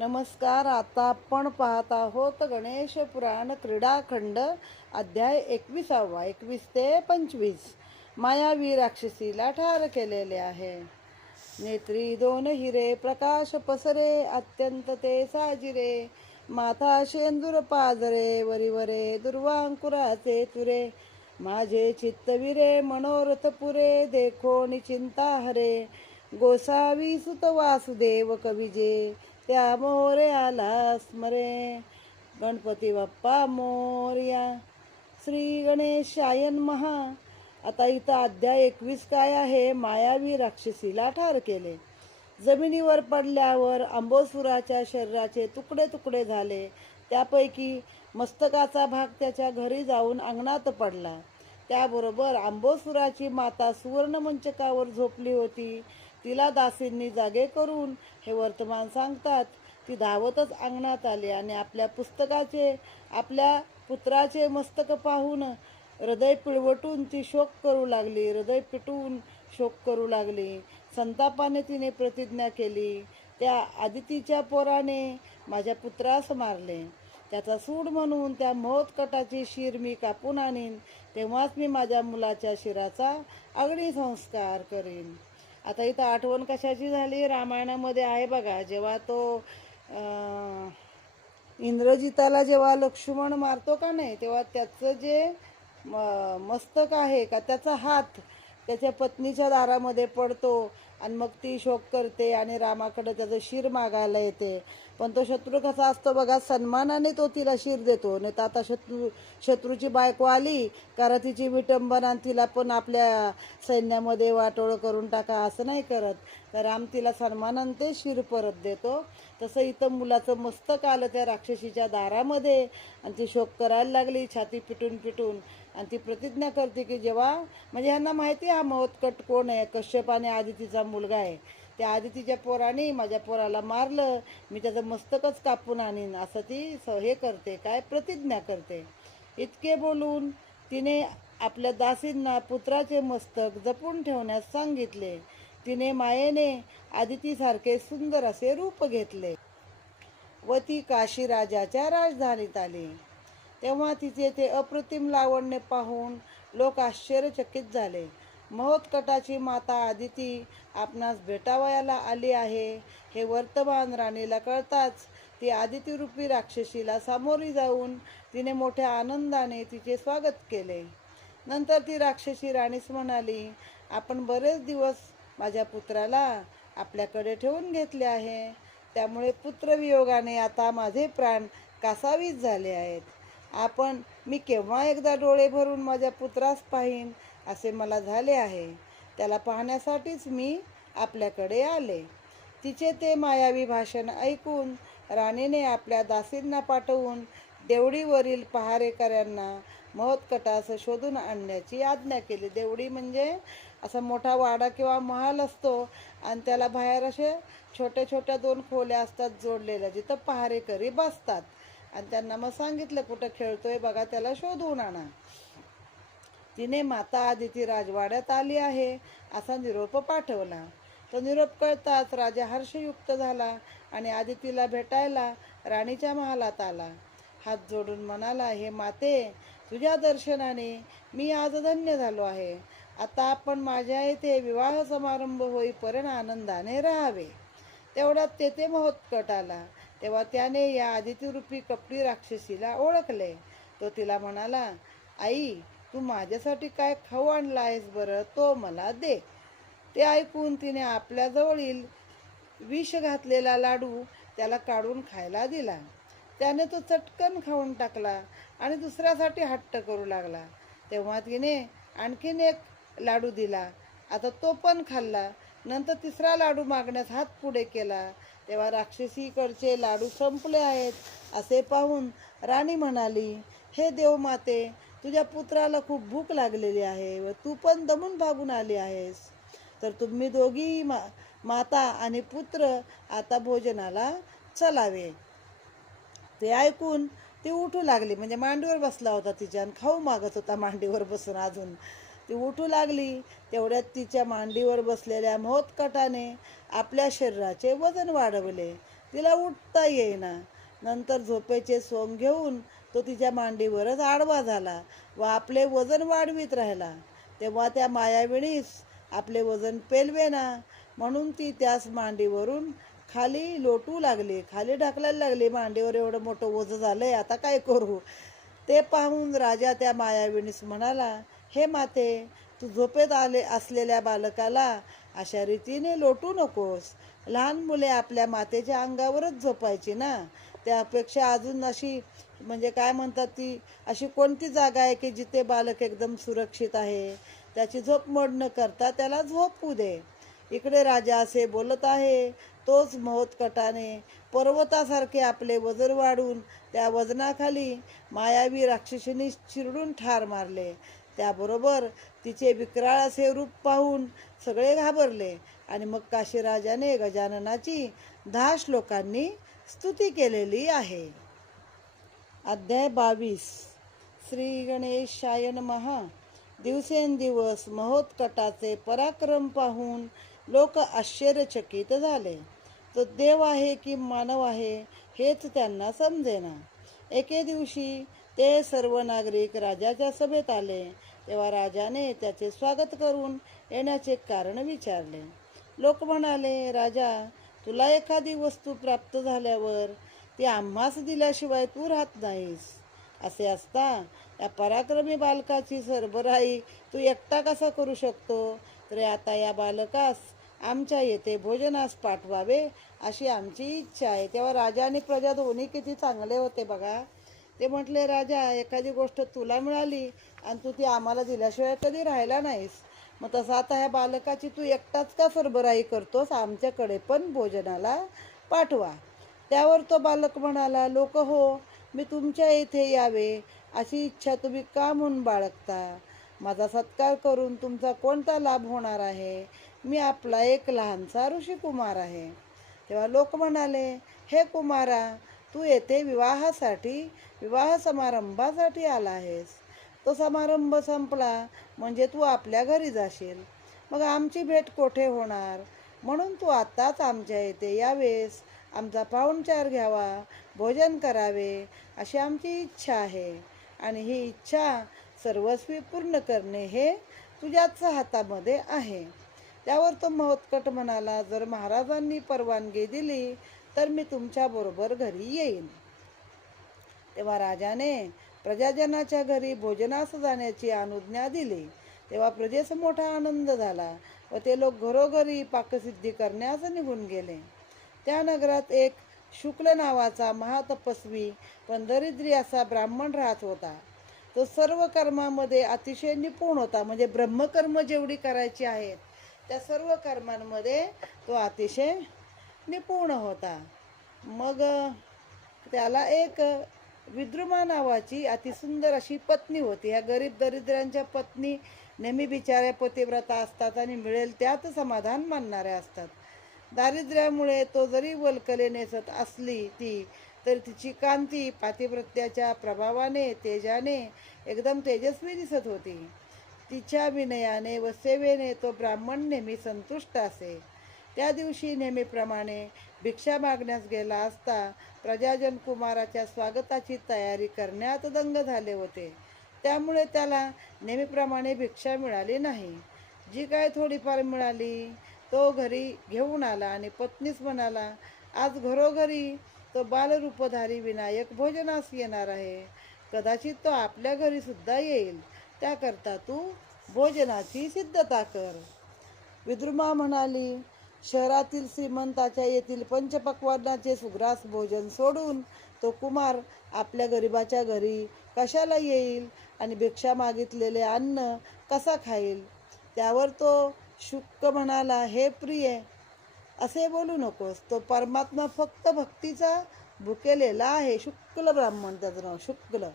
नमस्कार. आता आपण पाहत आहोत गणेश पुराण क्रीडाखंड अध्याय 21वा 21 ते 25. मायावी राक्षसीला ठार केलेले आहे. नेत्री दोन हिरे प्रकाश पसरे अत्यंत ते साजिरे. माथा शेंदूर पाजरे वरिवरे दुर्वांकुराचे तुरे. माझे चित्तविरे मनोरथ पुरे देखो निचिंता हरे. गोसावी सुत वासुदेव कविजे त्या मोरयाला स्मरे. गणपती बाप्पा मोरया. श्री गणेशायन महा. आता इथं अध्याय 21 काय आहे? मायावी राक्षसीला ठार केले. जमिनीवर पडल्यावर अंबोसुराच्या शरीराचे तुकडे तुकडे झाले. त्यापैकी मस्तकाचा भाग त्याच्या घरी जाऊन अंगणात पडला. त्याबरोबर अंबोसुराची माता सुवर्णमंचकावर झोपली होती. तिला दासींनी जागे करून हे वर्तमान सांगतात. ती धावतच अंगणात आली आणि आपल्या पुत्राचे मस्तक पाहून हृदय पिळवटून ती शोक करू लागली. हृदय पिटून शोक करू लागली. संतापाने तिने प्रतिज्ञा केली, त्या आदितीच्या पोराने माझ्या पुत्रास मारले. त्याचा सूड म्हणून त्या महोत्कटाची शिर मी कापून आणीन. तेव्हाच मी माझ्या मुलाच्या शिराचा अग्निसंस्कार करीन. आता इथं आठवण कशाची झाली? रामायणामध्ये आहे बघा, जेव्हा तो इंद्रजिताला जेव्हा लक्ष्मण मारतो का नाही, तेव्हा त्याचं जे मस्तक आहे का, त्याचा हात त्याच्या पत्नीच्या दारामध्ये पडतो आणि मग ती शोक करते आणि रामाकडे त्याचं शिर मागायला येते. पण तो शत्रू कसा असतो बघा, सन्मानाने तो तिला शिर देतो. नाही तर आता शत्रूची बायको आली कारण तिची विटंबना, तिला पण आपल्या सैन्यामध्ये वाटोळं करून टाका असं नाही करत. तर राम तिला सन्मानाने ते शिर परत देतो. तसं इथं मुलाचं मस्तक आलं त्या राक्षसीच्या दारामध्ये आणि ती शोक करायला लागली, छाती पिटून पिटून. आणि ती प्रतिज्ञा करते की जेव्हा, म्हणजे ह्यांना माहिती आहे हा महोत्कट कोण आहे, कश्यप आणि आदितीचा मुलगा आहे. त्या आदितीच्या पोराने माझ्या पोराला मारलं, मी त्याचं मस्तकच कापून आणीन असं ती हे करते, काय प्रतिज्ञा करते. इतके बोलून तिने आपल्या दासींना पुत्राचे मस्तक जपून ठेवण्यास सांगितले. तिने मायेने आदितीसारखे सुंदर असे रूप घेतले व ती काशी राजाच्या राजधानीत आली. तेव्हा तिचे ते अप्रतिम लावण्य पाहून लोक आश्चर्यचकित झाले. महोत्कटाची माता आदिती आपणास भेटावयाला आली आहे हे वर्तमान राणीला कळताच ती आदितीरूपी राक्षसीला सामोरी जाऊन तिने मोठ्या आनंदाने तिचे स्वागत केले. नंतर ती राक्षसी राणीस म्हणाली, आपण बरेच दिवस माझ्या पुत्राला आपल्याकडे ठेवून घेतले आहे, त्यामुळे पुत्रवियोगाने आता माझे प्राण कासावीस झाले आहेत. मी केव्हा एकदा डोळे भरून माझ्या पुत्रास पाहीन असे मला झाले आहे. त्याला पाहण्यासाठीच मी आपल्याकडे आले. तिचे ते मायावी भाषण ऐकून राणीने आपल्या दासींना पाठवून देवडीवरील पहारेकऱ्यांना महोत्कटास शोधून आणण्याची आज्ञा केली. देवडी म्हणजे असा मोठा वाडा किंवा महाल असतो आणि त्याला बाहेर असे छोट्या छोट्या 2 खोल्या असतात जोडलेल्या, जिथं पहारेकरी बसतात. आणि त्यांना मग सांगितलं कुठं खेळतोय बघा, त्याला शोधून आणा. तिने माता आदिती राजवाड्यात आली आहे असा निरोप पाठवला. तो निरोप कळताच राजा हर्षयुक्त झाला आणि आदितीला भेटायला राणीच्या महालात आला. हात जोडून म्हणाला, हे माते, तुझ्या दर्शनाने मी आज धन्य झालो आहे. आता आपण माझ्या येथे विवाह समारंभ होईपर्यंत आनंदाने राहावे. तेवढ्यात तेथे महोत्कट आला. तेव्हा त्याने या आदितीरूपी कपटी राक्षसीला ओळखले. तो तिला म्हणाला, आई, तू माझ्यासाठी काय खाऊ आणला आहेस बरं, तो मला दे. ते ऐकून तिने आपल्या जवळील विष घातलेला लाडू त्याला काढून खायला दिला. त्याने तो चटकन खाऊन टाकला आणि दुसऱ्यासाठी हट्ट करू लागला. तेव्हा तिने आणखीन एक लाडू दिला. आता तो पण खाल्ला. नंतर तिसरा लाडू मागण्यास हात पुढे केला. तेव्हा राक्षसीकडचे लाडू संपले आहेत असे पाहून राणी म्हणाली, हे देवमाते, तुझ्या पुत्राला खूप भूक लागलेली आहे व तू पण दमून भागून आली आहेस. तर तुम्ही दोघी माता आणि पुत्र आता भोजनाला चलावे. ते ऐकून ती उठू लागली, म्हणजे मांडीवर बसला होता तिच्या आणि खाऊ मागत होता मांडीवर बसून. अजून ती उठू लागली. तेवढ्यात तिच्या मांडीवर बसलेल्या महोत्कटाने आपल्या शरीराचे वजन वाढवले. तिला उठता येईना. नंतर झोपेचे सोंग घेऊन तो तिच्या मांडीवरच आडवा झाला व आपले वजन वाढवीत राहिला. तेव्हा त्या मायाविणीस आपले वजन पेलवेना म्हणून ती त्यास मांडीवरून खाली लोटू लागली, खाली ढकलायला लागली. मांडीवर एवढं मोठं ओझं झालंय, आता काय करू? ते पाहून राजा त्या मायाविणीस म्हणाला, हे माते, तू झोपेत असलेल्या बालकाला अशा रीतीने लोटू नकोस. लहान मुले आपल्या मातेच्या अंगावरच झोपायची ना. त्यापेक्षा अजून अशी म्हणजे काय म्हणतात ती अशी कोणती जागा आहे की जिथे बालक एकदम सुरक्षित आहे? त्याची झोप मोड न करता त्याला झोपू दे. इकडे राजा असे बोलत आहे, तोच महोत्कटाने पर्वतासारखे आपले वजन वाढून त्या वजनाखाली मायावी राक्षसीने चिरडून ठार मारले. त्याबरोबर तिचे विक्राळ असे रूप पाहून सगळे घाबरले आणि मग काशीराजाने गजाननाची 10 श्लोकांनी स्तुती केलेली आहे. अध्याय 22. श्री गणेशाय नमः. दिवसेंदिवस महोत्कटाचे पराक्रम पाहून लोक आश्चर्यचकित झाले. तो देव आहे की मानव आहे हेच त्यांना समजेना. एके दिवशी ते सर्व नागरिक राजाच्या सभेत आले. तेव्हा राजाने त्याचे स्वागत करून येण्याचे कारण विचारले. लोक म्हणाले, राजा, तुला एखादी वस्तू प्राप्त झाल्यावर ती आम्हास दिल्याशिवाय तू राहत नाहीस. असे असता या पराक्रमी बालकाची सरबराई तू एकटा कसा करू शकतो? तरी आता या बालकास आमच्या येथे भोजनास पाठवावे अशी आमची इच्छा आहे. तेव्हा राजा आणि प्रजा दोन्ही किती चांगले होते बघा. ते म्हटले, राजा, एखादी गोष्ट तुला मिळाली आणि तू ती आम्हाला दिल्याशिवाय कधी राहिला नाहीस. मग तसं आता ह्या बालकाची तू एकटाच का सरबराई करतोस? आमच्याकडे पण भोजनाला पाठवा. त्यावर तो बालक म्हणाला, लोक हो, मी तुमच्या इथे यावे अशी इच्छा तुम्ही का म्हणून बाळगता? माझा सत्कार करून तुमचा कोणता लाभ होणार आहे? मी आपला एक लहानसा ऋषिकुमार आहे. तेव्हा लोक म्हणाले, हे कुमारा, तू येथे विवाह समारंभासाठी आला आहेस. तो समारंभ संपला म्हणजे तू आपल्या घरी जाशील. मग आमची भेट कोठे होणार? म्हणून तू आताच आमच्या इथे यावेस, आमचा पाहुणचार घ्यावा, भोजन करावे अशी आमची इच्छा आहे. आणि ही इच्छा सर्वस्वी पूर्ण करणे हे तुझ्याच हातामध्ये आहे. त्यावर तो महोत्कट म्हणाला, जर महाराजांनी परवानगी दिली तर मी तुमच्याबरोबर घरी येईन. तेव्हा राजाने प्रजाजनाच्या घरी भोजनास जाण्याची अनुज्ञा दिली. तेव्हा प्रजेस मोठा आनंद झाला व ते लोक घरोघरी पाकसिद्धी करण्यास निघून गेले. त्या नगरात एक शुक्ल नावाचा महातपस्वी पण दरिद्री असा ब्राह्मण राहत होता. तो सर्व कर्मामध्ये अतिशय निपुण होता. म्हणजे ब्रह्मकर्म जेवढी करायची आहेत त्या सर्व कर्मांमध्ये तो अतिशय निपुण होता. मग त्याला एक विद्रुमा नावाची अतिसुंदर अशी पत्नी होती. ह्या गरीब दरिद्रांच्या पत्नी नेहमी बिचाऱ्या पतिव्रता असतात आणि मिळेल त्यात समाधान मानणाऱ्या असतात. दारिद्र्यामुळे तो जरी वल्कले नेसत असली ती, तर तिची कांती पातिव्रत्याच्या प्रभावाने तेजाने एकदम तेजस्वी दिसत होती. तिच्या विनयाने व सेवेने तो ब्राह्मण नेहमी संतुष्ट असे. त्या दिवशी नेहमीप्रमाणे भिक्षा मागण्यास गेला असता प्रजाजन कुमाराच्या स्वागताची तयारी करण्यात दंग झाले होते. त्यामुळे त्याला नेहमीप्रमाणे भिक्षा मिळाली नाही. जी काय थोडीफार मिळाली तो घरी घेऊन आला आणि पत्नीस म्हणाला, आज घरोघरी तो बालरूपधारी विनायक भोजनास येणार आहे. कदाचित तो आपल्या घरी सुद्धा येईल. त्याकरता तू भोजनाची सिद्धता कर. विद्रुमा म्हणाली, शहरातील श्रीमंताच्या येथील पंचपक्वान्नाचे सुग्रास भोजन सोडून तो कुमार आपल्या गरिबाच्या घरी कशाला येईल आणि भिक्षा मागितलेले अन्न कसा खाईल? त्यावर तो शुक म्हणाला, हे प्रिय, असे बोलू नकोस. तो परमात्मा फक्त भक्तीचा भुकेलेला आहे. शुक्ल ब्राह्मण, त्याचं नाव शुक्ल.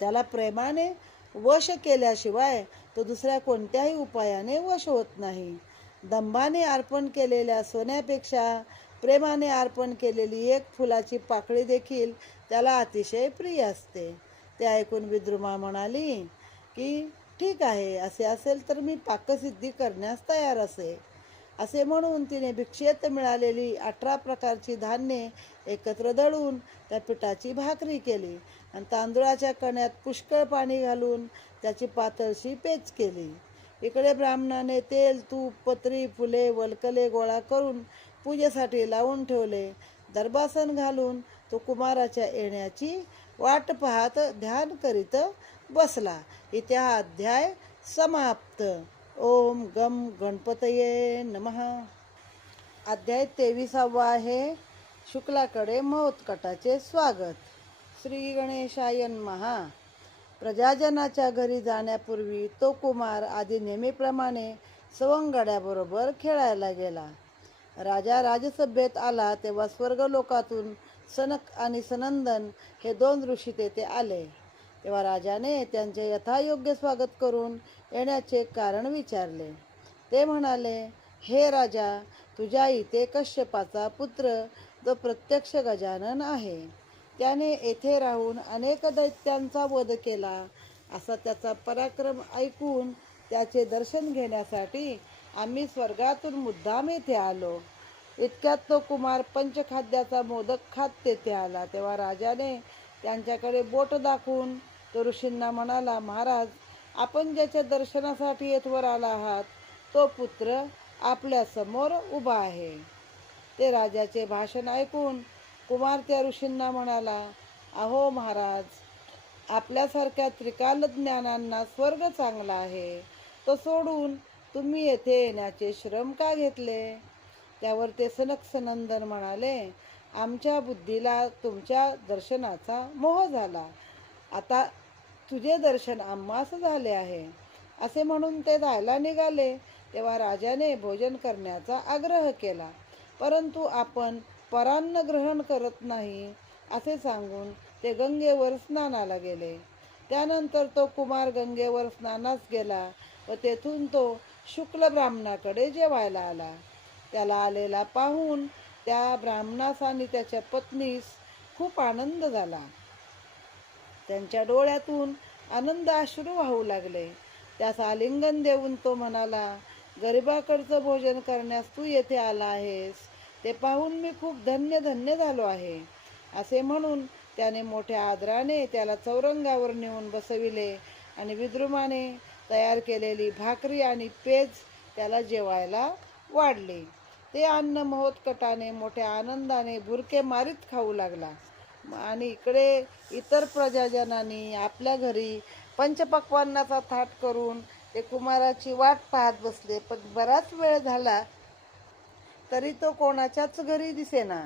त्याला प्रेमाने वश केल्याशिवाय तो दुसऱ्या कोणत्याही उपायाने वश होत नाही. दंभाने अर्पण केलेल्या सोन्यापेक्षा प्रेमाने अर्पण केलेली एक फुलाची पाकळी देखील त्याला अतिशय प्रिय असते. ते ऐकून विद्रुमा म्हणाली की ठीक आहे, असे असेल तर मी पाकसिद्धी करण्यास तयार असे. असे म्हणून तिने भिक्षेत मिळालेली 18 प्रकारची धान्ये एकत्र दळून त्या पिठाची भाकरी केली आणि तांदूळाच्या कण्यात पुष्कळ पाणी घालून त्याची पातळशी पेच केली. इकडे ब्राह्मणाने तेल, तूप, पत्री, फुले, वल्कले गोळा करून पूजेसाठी लावून ठेवले. दर्भासन घालून तो कुमाराच्या येण्याची वाट पाहत ध्यान करीत बसला. इथे हा अध्याय समाप्त. ओम गम गणपतये नमः. अध्याय 23 आहे. शुक्लाकडे महोत्कटाचे स्वागत. श्री गणेशाय नमः. प्रजाजनाच्या घरी जाण्यापूर्वी तो कुमार आधी नेहमीप्रमाणे सवंगड्याबरोबर खेळायला गेला. राजा राजसभेत आला तेव्हा स्वर्गलोकातून सनक आणि सनंदन हे 2 ऋषी तेथे आले. तेव्हा राजाने त्यांचे यथायोग्य स्वागत करून येण्याचे कारण विचारले. ते म्हणाले, हे राजा, तुझ्या इथे कश्यपाचा पुत्र जो प्रत्यक्ष गजानन आहे. त्याने येथे राहून अनेक दैत्यांचा वध केला. असा त्याचा पराक्रम ऐकून त्याचे दर्शन घेण्यासाठी आम्ही स्वर्गातून मुद्दाम येथे आलो. इतक्यात तो कुमार पंचखाद्याचा मोदक खात तेथे आला. तेव्हा राजाने त्यांच्याकडे बोट दाखवून तो ऋषींना म्हणाला, महाराज, आपण ज्याच्या दर्शनासाठी येथवर आला आहात तो पुत्र आपल्या समोर उभा आहे. ते राजाचे भाषण ऐकून कुमार त्या ऋषींना म्हणाला, अहो महाराज, आपल्यासारख्या त्रिकाल ज्ञानांना स्वर्ग चांगला आहे. तो सोडून तुम्ही येथे येण्याचे श्रम का घेतले? त्यावर ते सनक सनंदन म्हणाले, आमच्या बुद्धीला तुमच्या दर्शनाचा मोह झाला. आता तुझे दर्शन आम्हास झाले आहे. असे म्हणून ते जायला निघाले. तेव्हा राजाने भोजन करण्याचा आग्रह केला, परंतु आपण परान्न ग्रहण करत नाही असे सांगून ते गंगेवर स्नानाला गेले. त्यानंतर तो कुमार गंगेवर स्नानास गेला व तेथून तो शुक्ल ब्राह्मणाकडे जेवायला आला. त्याला आलेला पाहून त्या ब्राह्मणास आणि त्याच्या पत्नीस खूप आनंद झाला. त्यांच्या डोळ्यातून आनंद अश्रू वाहू लागले. त्यास आलिंगन देऊन तो म्हणाला, गरिबाकडचं भोजन करण्यास तू येथे आला आहेस, ते पाहून मी खूप धन्य धन्य झालो आहे. असे म्हणून त्याने मोठ्या आदराने त्याला चौरंगावर नेऊन बसविले आणि विद्रुमाने तयार केलेली भाकरी आणि पेज त्याला जेवायला वाढले. ते अन्न महोत्कटाने मोठ्या आनंदाने बुरके मारीत खाऊ लागला. आणि इकडे इतर प्रजाजनांनी आपल्या घरी पंचपक्वान्नाचा थाट करून ते कुमाराची वाट पाहत बसले. पण बराच वेळ झाला तरी तो कोणाच्याच घरी दिसेना.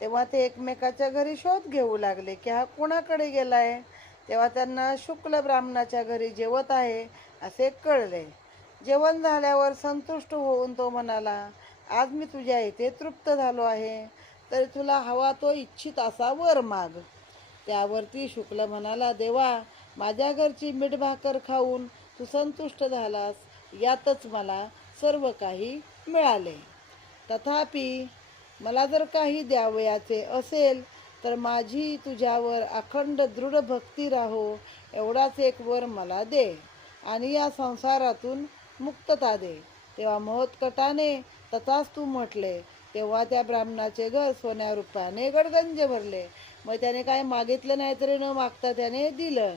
तेव्हा ते एकमेकाच्या घरी शोध घेऊ लागले की हा कोणाकडे गेलाय. तेव्हा त्यांना शुक्ल ब्राह्मणाच्या घरी जेवत आहे असे कळले. जेवण झाल्यावर संतुष्ट होऊन तो म्हणाला, आज मी तुझ्या इथे तृप्त झालो आहे, तर तुला हवा तो इच्छित असा वर माग. त्यावरती शुक्ल म्हणाला, देवा, माझ्या घरची मीठ भाकर खाऊन तू संतुष्ट झालास, यातच मला सर्व काही मिळाले. तथापि मला जर काही द्यावयाचे असेल तर माझी तुझ्यावर अखंड दृढ भक्ती राहो, एवढाच एक वर मला दे आणि या संसारातून मुक्तता दे. तेव्हा महोत्कटाने तथाच तू म्हटले. तेव्हा त्या ब्राह्मणाचे घर सोन्या रूपाने गडगंज भरले. मग त्याने काय मागितलं नाही तरी न मागता त्याने दिलं.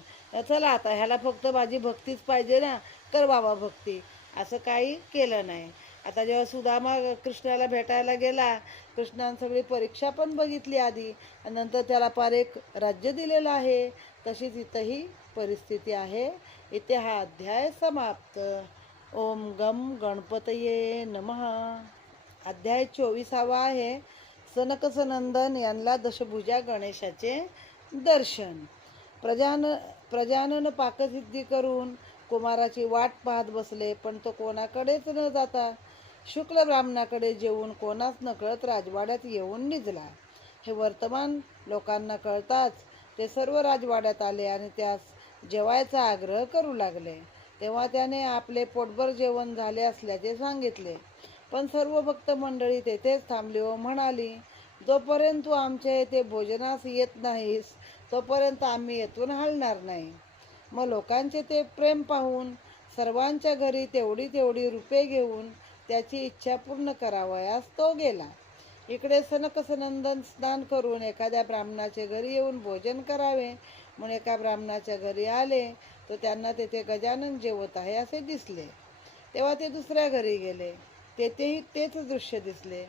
चला आता ह्याला फक्त माझी भक्तीच पाहिजे ना, कर बाबा भक्ती, असं काही केलं नाही. आता जेव्हा सुदामा कृष्णाला भेटायला गेला, कृष्णाने सगळी परीक्षा पण बघितली आधी आणि नंतर त्याला फार एक राज्य दिलेलं आहे. तशीच इथंही परिस्थिती आहे. इथे हा अध्याय समाप्त. ओम गम गणपतये नमः. अध्याय 24 आहे. सनक सनंदन यांना दशभुजा गणेशाचे दर्शन. प्रजानन पाकसिद्धी करून कुमाराची वाट पाहत बसले, पण तो कोणाकडेच न जाता शुक्ल ब्राह्मणाकडे जेवून कोणास नकळत राजवाड्यात येऊन निजला. हे वर्तमान लोकांना कळताच ते सर्व राजवाड्यात आले आणि त्यास जेवायचा आग्रह करू लागले. तेव्हा त्याने आपले पोटभर जेवण झाले असल्याचे सांगितले. पण सर्व भक्त मंडळी तेथेच थांबली व म्हणाली, जोपर्यंत तू आमच्या येथे भोजनास येत नाहीस तोपर्यंत आम्ही येथून हलणार नाही. मग लोकांचे ते प्रेम पाहून सर्वांच्या घरी तेवढी तेवढी रूपे घेऊन त्याची इच्छा पूर्ण करावयास तो गेला. इकडे सनकसनंदन स्नान करून एखाद्या ब्राह्मणाच्या घरी येऊन भोजन करावे म्हणून एका ब्राह्मणाच्या घरी आले. तर त्यांना तेथे गजानन जेवत आहे असे दिसले. तेव्हा ते दुसऱ्या घरी गेले. तेथेही तेच दृश्य दिसले.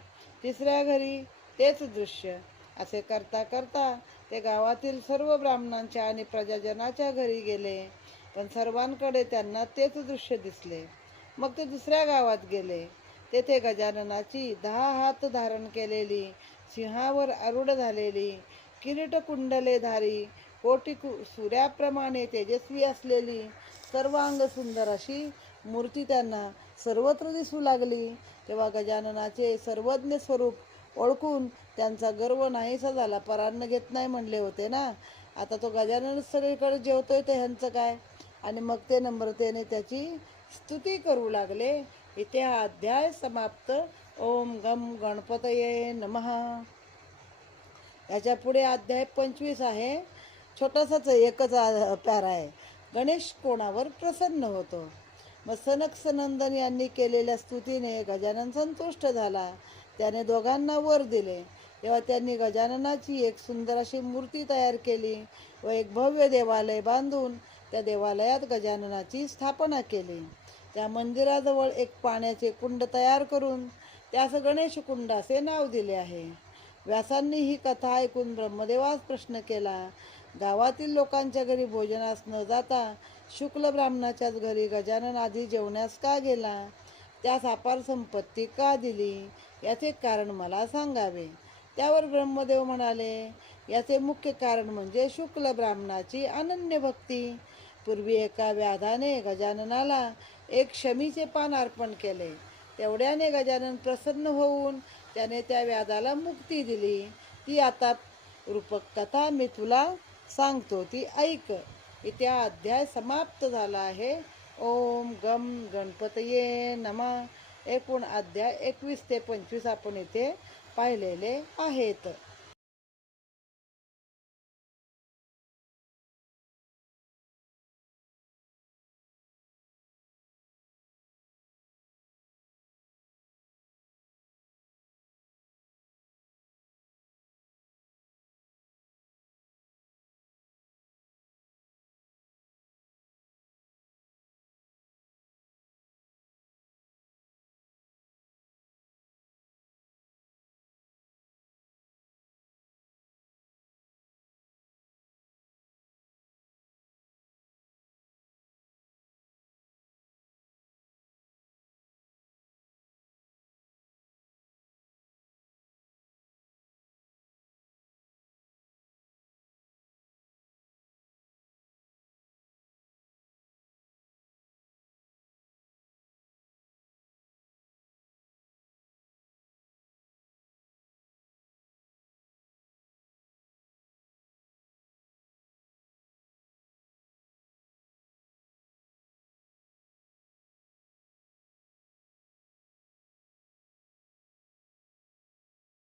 तिसऱ्या घरी तेच दृश्य. असे करता करता ते गावातील सर्व ब्राह्मणांच्या आणि प्रजाजनाच्या घरी गेले, पण सर्वांकडे त्यांना तेच दृश्य दिसले. मग ते दुसऱ्या गावात गेले. तेथे गजाननाची 10 हात धारण केलेली, सिंहावर आरूढ झालेली, किरीट कुंडलेधारी, कोटी सूर्याप्रमाणे तेजस्वी असलेली, सर्वांग सुंदर अशी मूर्ती त्यांना सर्वत्र दिसू लागली. तेव्हा गजाननाचे सर्वज्ञ स्वरूप ओळखून त्यांचा गर्व नाहीसा झाला. परान्न घेत नाही म्हणले होते ना, आता तो गजानन सगळीकडे जेवतोय तर ह्यांचं काय. आणि मग ते नम्रतेने त्याची स्तुती करू लागले. इथे हा अध्याय समाप्त. ओम गम गणपतये नमः. याच्या पुढे अध्याय 25 आहे. छोटासाच एकच प्यारा आहे. गणेश कोणावर प्रसन्न होतो. मग सनक सनंदन यांनी केलेल्या स्तुतीने गजानन संतुष्ट झाला. त्याने दोघांना वर दिले. तेव्हा त्यांनी गजाननाची एक सुंदर अशी मूर्ती तयार केली व एक भव्य देवालय बांधून त्या देवालयात गजाननाची स्थापना केली. त्या मंदिराजवळ एक पाण्याचे कुंड तयार करून त्यास गणेश कुंड असे नाव दिले आहे. व्यासांनी ही कथा ऐकून ब्रह्मदेवास प्रश्न केला. गावातील लोकांच्या घरी भोजनास न जाता शुक्ल ब्राह्मणाच्याच घरी गजानन आधी जेवण्यास का गेला? त्यास अपार संपत्ती का दिली? याचे कारण मला सांगावे. त्यावर ब्रह्मदेव म्हणाले, याचे मुख्य कारण म्हणजे शुक्ल ब्राह्मणाची अनन्य भक्ती. पूर्वी एका व्याधाने गजाननाला एक शमीचे पान अर्पण केले. तेवढ्याने गजानन प्रसन्न होऊन त्याने त्या व्याधाला मुक्ती दिली. ती आता रूपक कथा मी तुला सांगतो, ती ऐक. इथे हा अध्याय समाप्त झाला आहे. ओम गम गणपतये नमः. एकूण अध्याय 21 ते 25 आपण इथे पाहिलेले आहेत.